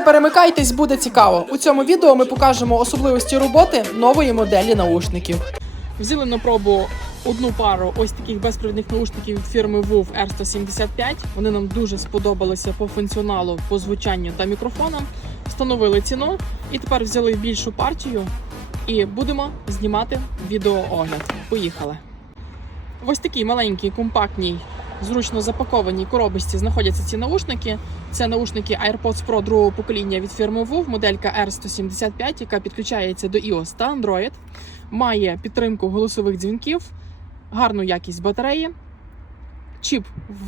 Не перемикайтесь, буде цікаво. У цьому відео ми покажемо особливості роботи нової моделі наушників. Взяли на пробу одну пару ось таких безпровідних наушників фірми WUF R175. Вони нам дуже сподобалися по функціоналу, по звучанню та мікрофонам. Встановили ціну і тепер взяли більшу партію і будемо знімати відеоогляд. Поїхали! Ось такій маленькій, компактній, зручно запакованій коробочці знаходяться ці наушники. Це наушники AirPods Pro другого покоління від фірми WUF, моделька R175, яка підключається до iOS та Android, має підтримку голосових дзвінків, гарну якість батареї. Чіп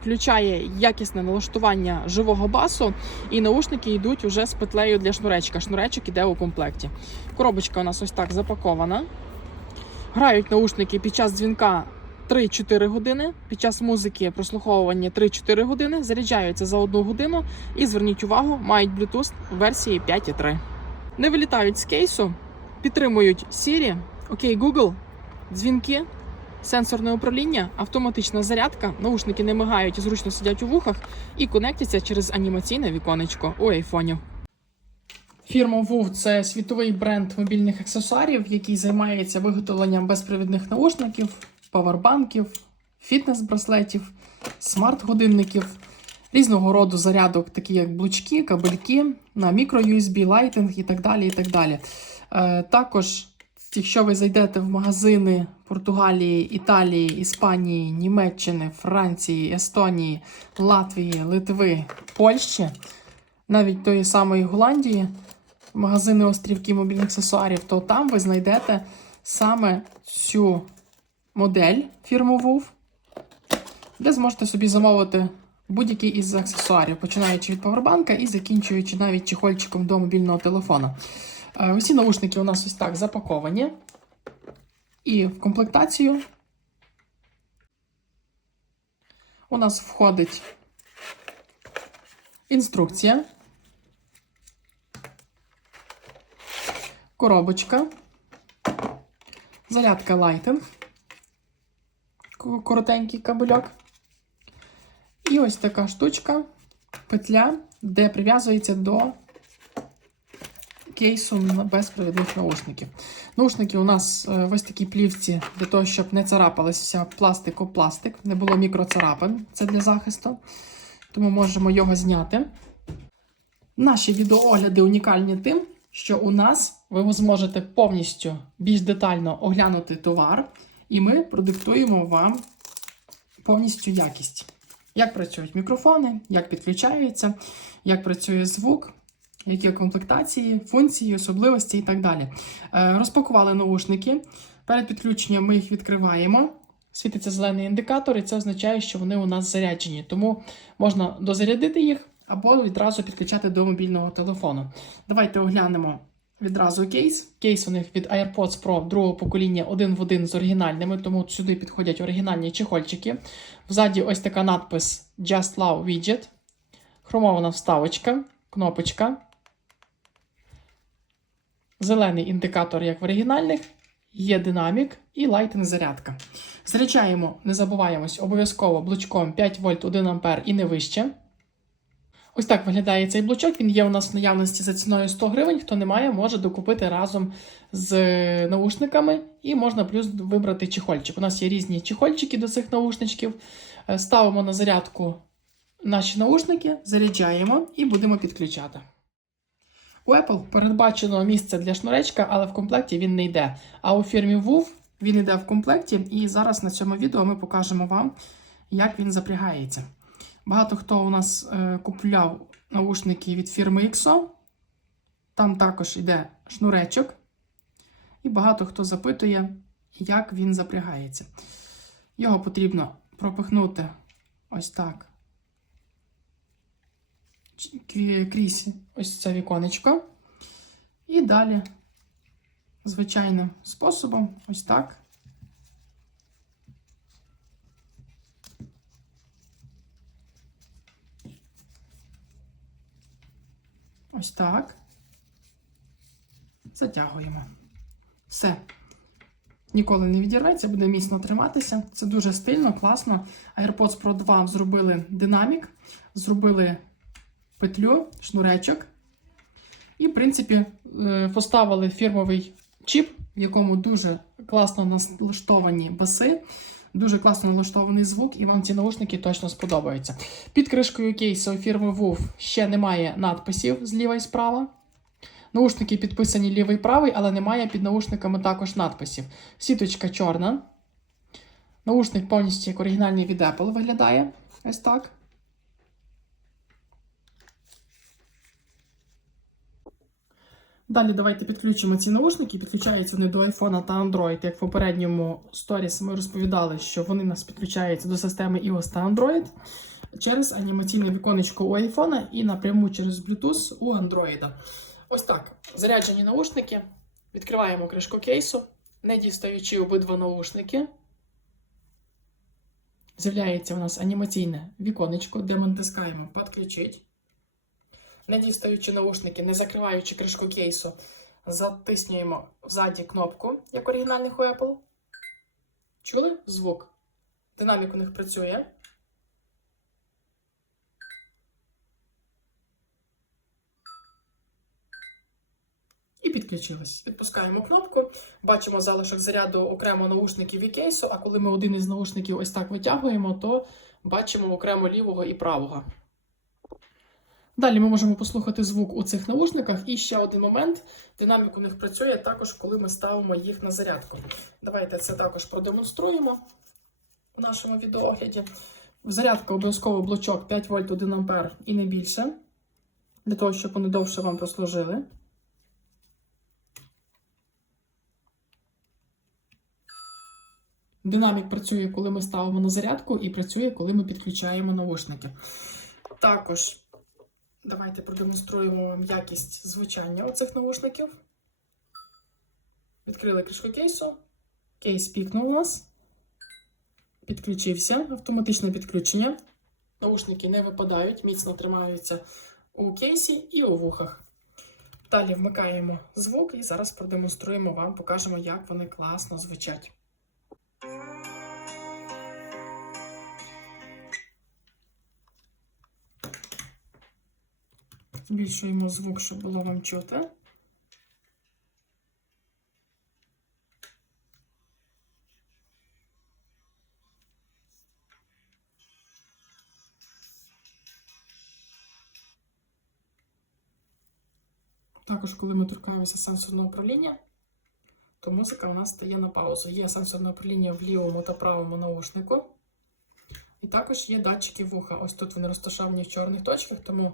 включає якісне налаштування живого басу, і наушники йдуть уже з петлею для шнуречка. Шнуречок іде у комплекті. Коробочка у нас ось так запакована. Грають наушники під час дзвінка 3-4 години, під час музики прослуховування 3-4 години, заряджаються за 1 годину. І зверніть увагу, мають Bluetooth версії 5.3. Не вилітають з кейсу, підтримують Siri, OK Google, дзвінки, сенсорне управління, автоматична зарядка, наушники не мигають зручно сидять у вухах. І конектяться через анімаційне віконечко у айфоні. Фірма WUF – це світовий бренд мобільних аксесуарів, який займається виготовленням безпровідних наушників, павербанків, фітнес-браслетів, смарт-годинників, різного роду зарядок, такі як блучки, кабельки, на мікро-USB, лайтинг і так далі. І так далі. Е, також, якщо ви зайдете в магазини Португалії, Італії, Іспанії, Німеччини, Франції, Естонії, Латвії, Литви, Польщі, навіть тої самої Голландії, магазини острівки мобільних аксесуарів, то там ви знайдете саме цю модель фірму WUF, де зможете собі замовити будь-який із аксесуарів, починаючи від павербанка і закінчуючи навіть чехольчиком до мобільного телефона. Е, Усі наушники у нас ось так запаковані. І в комплектацію у нас входить інструкція, коробочка, зарядка Lightning, ко- коротенький кабельок. І ось така штучка, петля, де прив'язується до кейсу безпровідних наушників. Наушники у нас е, в ось такій плівці для того, щоб не царапалися пластик об пластик, не було мікроцарапин. Це для захисту. Тому можемо його зняти. Наші відеоогляди унікальні тим, що у нас ви зможете повністю більш детально оглянути товар, і ми продиктуємо вам повністю якість. Як працюють мікрофони, як підключаються, як працює звук, які комплектації, функції, особливості і так далі. Е, Розпакували наушники. Перед підключенням ми їх відкриваємо. Світиться зелений індикатор, і це означає, що вони у нас заряджені. Тому можна дозарядити їх або відразу підключати до мобільного телефону. Давайте оглянемо відразу кейс. Кейс у них від AirPods Pro другого покоління один в один з оригінальними, тому сюди підходять оригінальні чехольчики. Взаді ось така надпис Just Love Widget. Хромована вставочка, кнопочка. Зелений індикатор, як в оригінальних, є динамік і лайтинг зарядка. Заряджаємо, не забуваємось, обов'язково блочком 5 вольт 1 ампер і не вище. Ось так виглядає цей блочок. Він є у нас в наявності за ціною 100 гривень. Хто не має, може докупити разом з наушниками і можна плюс вибрати чехольчик. У нас є різні чехольчики до цих наушничків. Е, Ставимо на зарядку наші наушники, заряджаємо і будемо підключати. У Apple передбачено місце для шнуречка, але в комплекті він не йде. А у фірмі WUF він йде в комплекті, і зараз на цьому відео ми покажемо вам, як він запрягається. Багато хто у нас е, купляв наушники від фірми XO. Там також йде шнуречок. І багато хто запитує, як він запрягається. Його потрібно пропихнути ось так крізь ось це віконечко. І далі звичайним способом, ось так. Ось так. Затягуємо. Все. Ніколи не відірветься, буде міцно триматися. Це дуже стильно, класно. AirPods Pro 2 зробили динамік, зробили петлю, шнуречок. І, в принципі, е, поставили фірмовий чіп, в якому дуже класно налаштовані баси, дуже класно налаштований звук, і вам ці наушники точно сподобаються. Під кришкою кейсу фірми ВУВ ще немає надписів зліва і справа. Наушники підписані лівий і правий, але немає під наушниками також надписів. Сіточка чорна. Наушник повністю як оригінальний від Apple виглядає. Ось так. Далі давайте підключимо ці наушники. Підключаються вони до iPhone та Android. Як в попередньому сторіс ми розповідали, що вони нас підключаються до системи iOS та Android через анімаційне віконечко у iPhone і напряму через Bluetooth у Android. Ось так. Заряджені наушники. Відкриваємо кришку кейсу, не дістаючи обидва наушники. З'являється у нас анімаційне віконечко, де ми натискаємо Підключить. Не дістаючи наушники, не закриваючи кришку кейсу, затиснюємо ззаді кнопку, як оригінальних у Apple. Чули звук? Динамік у них працює. І підключились. Відпускаємо кнопку, бачимо залишок заряду окремо наушників і кейсу, а коли ми один із наушників ось так витягуємо, то бачимо окремо лівого і правого. Далі ми можемо послухати звук у цих наушниках. І ще один момент. Динамік у них працює також, коли ми ставимо їх на зарядку. Давайте це також продемонструємо у нашому відеоогляді. Зарядка обов'язково блочок 5 вольт 1 ампер і не більше. Для того, щоб вони довше вам прослужили. Динамік працює, коли ми ставимо на зарядку, і працює, коли ми підключаємо наушники. Також давайте продемонструємо вам якість звучання оцих наушників. Відкрили кришку кейсу. Кейс пікнув у нас. Підключився. Автоматичне підключення. Наушники не випадають, міцно тримаються у кейсі і у вухах. Далі вмикаємо звук і зараз продемонструємо вам, покажемо, як вони класно звучать. Збільшуємо звук, щоб було вам чути. Також, коли ми торкаємося сенсорного управління, то музика у нас стає на паузу. Є сенсорне управління в лівому та правому наушнику. І також є датчики вуха. Ось тут вони розташовані в чорних точках, тому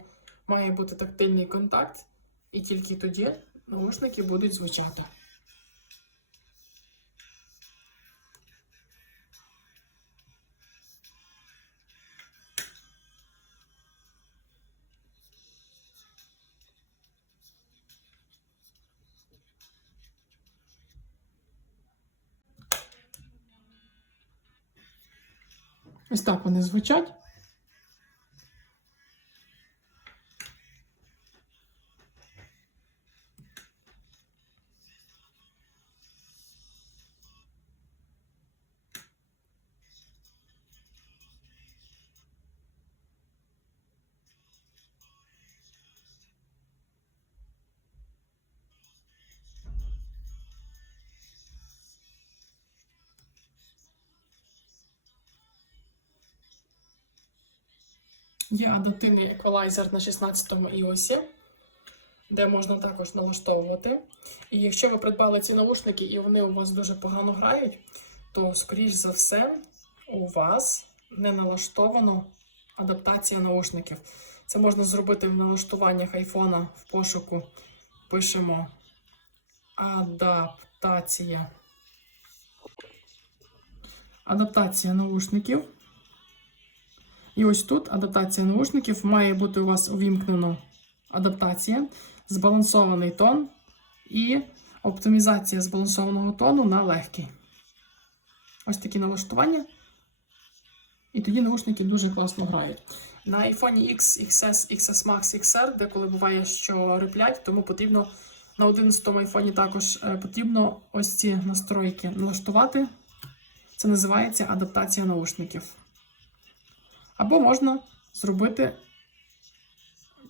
має бути тактильний контакт, і тільки тоді наушники будуть звучати. Ось так вони звучать. Є адаптивний еквалайзер на 16-му iOS, де можна також налаштовувати. І якщо ви придбали ці наушники і вони у вас дуже погано грають, то, скоріш за все, у вас не налаштовано адаптація наушників. Це можна зробити в налаштуваннях айфона в пошуку. Пишемо адаптація. Адаптація наушників. І ось тут адаптація наушників має бути у вас увімкнено адаптація, збалансований тон і оптимізація збалансованого тону на легкий. Ось такі налаштування. І тоді наушники дуже класно грають. На iPhone X, XS, XS Max, XR, деколи буває, що реплять, тому потрібно на 11 айфоні також е, потрібно ось ці настройки налаштувати. Це називається адаптація наушників. Або можна зробити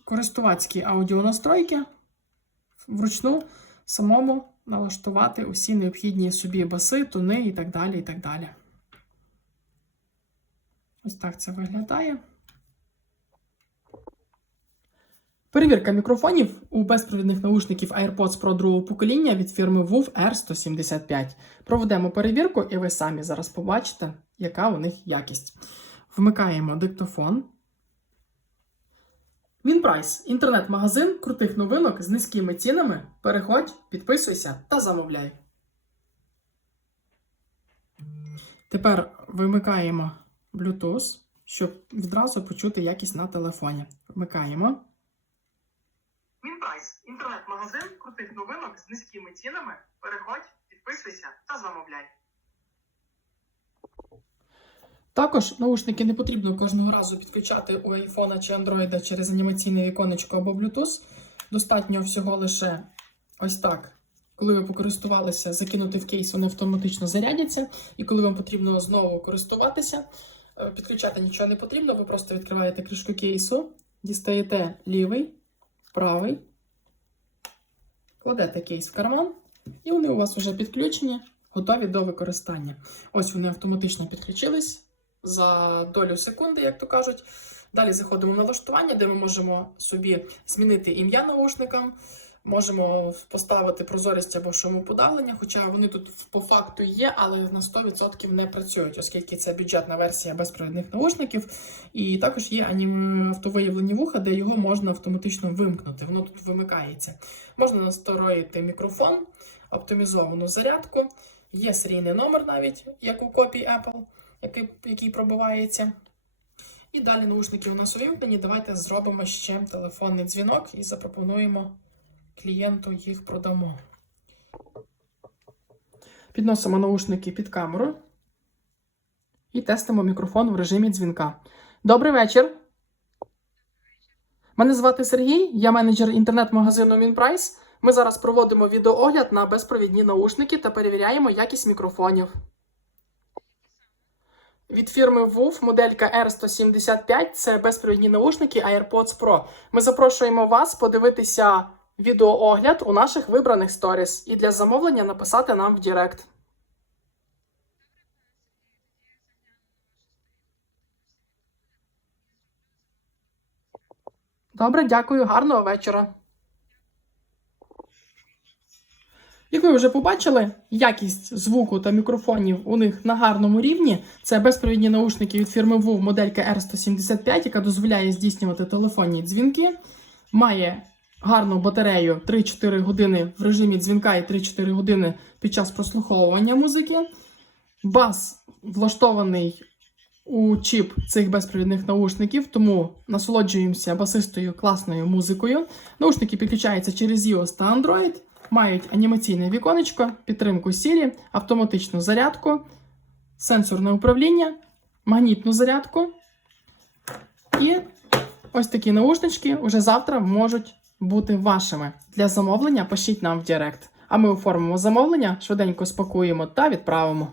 користувацькі аудіонастройки. вручну самому налаштувати усі необхідні собі баси, туни і так далі. і так далі. Ось так це виглядає. Перевірка мікрофонів у безпровідних наушників AirPods Pro другого покоління від фірми WOOF R175. Проведемо перевірку, і ви самі зараз побачите, яка у них якість. Вмикаємо диктофон. Вінпрайс інтернет-магазин крутих новинок з низькими цінами. Переходь, підписуйся та замовляй. Тепер вимикаємо Bluetooth, щоб відразу почути якість на телефоні. Вмикаємо. Мінпрайс інтернет-магазин крутих новинок з низькими цінами. Переходь, підписуйся та замовляй. Також наушники не потрібно кожного разу підключати у iPhone чи Android через анімаційне віконечко або Bluetooth. Достатньо всього лише ось так. Коли ви покористувалися, закинути в кейс, вони автоматично зарядяться. І коли вам потрібно знову користуватися, е, підключати нічого не потрібно. Ви просто відкриваєте кришку кейсу, дістаєте лівий, правий, кладете кейс в карман, і вони у вас вже підключені, готові до використання. Ось вони автоматично підключились за долю секунди, як то кажуть. Далі заходимо в налаштування, де ми можемо собі змінити ім'я наушникам, можемо поставити прозорість або шумоподавлення, хоча вони тут по факту є, але на 100% не працюють, оскільки це бюджетна версія безпровідних наушників. І також є автовиявлені вуха, де його можна автоматично вимкнути. Воно тут вимикається. Можна настроїти мікрофон, оптимізовану зарядку, є серійний номер навіть, як у копії Apple який, який пробивається. І далі наушники у нас увімкнені. Давайте зробимо ще телефонний дзвінок і запропонуємо клієнту їх продамо. Підносимо наушники під камеру і тестимо мікрофон в режимі дзвінка. Добрий вечір. Мене звати Сергій, я менеджер інтернет-магазину Мінпрайс. Ми зараз проводимо відеоогляд на безпровідні наушники та перевіряємо якість мікрофонів. Від фірми WOOF моделька R175 це безпровідні наушники AirPods Pro. Ми запрошуємо вас подивитися відеоогляд у наших вибраних сторіс і для замовлення написати нам в Директ. Добре, дякую, гарного вечора. Як ви вже побачили, якість звуку та мікрофонів у них на гарному рівні. Це безпровідні наушники від фірми WOOF моделька R175, яка дозволяє здійснювати телефонні дзвінки. Має гарну батарею 3-4 години в режимі дзвінка і 3-4 години під час прослуховування музики. Бас влаштований у чіп цих безпровідних наушників, тому насолоджуємося басистою класною музикою. Наушники підключаються через iOS та Android мають анімаційне віконечко, підтримку Siri, автоматичну зарядку, сенсорне управління, магнітну зарядку. І ось такі наушнички вже завтра можуть бути вашими. Для замовлення пишіть нам в Директ. А ми оформимо замовлення, швиденько спакуємо та відправимо.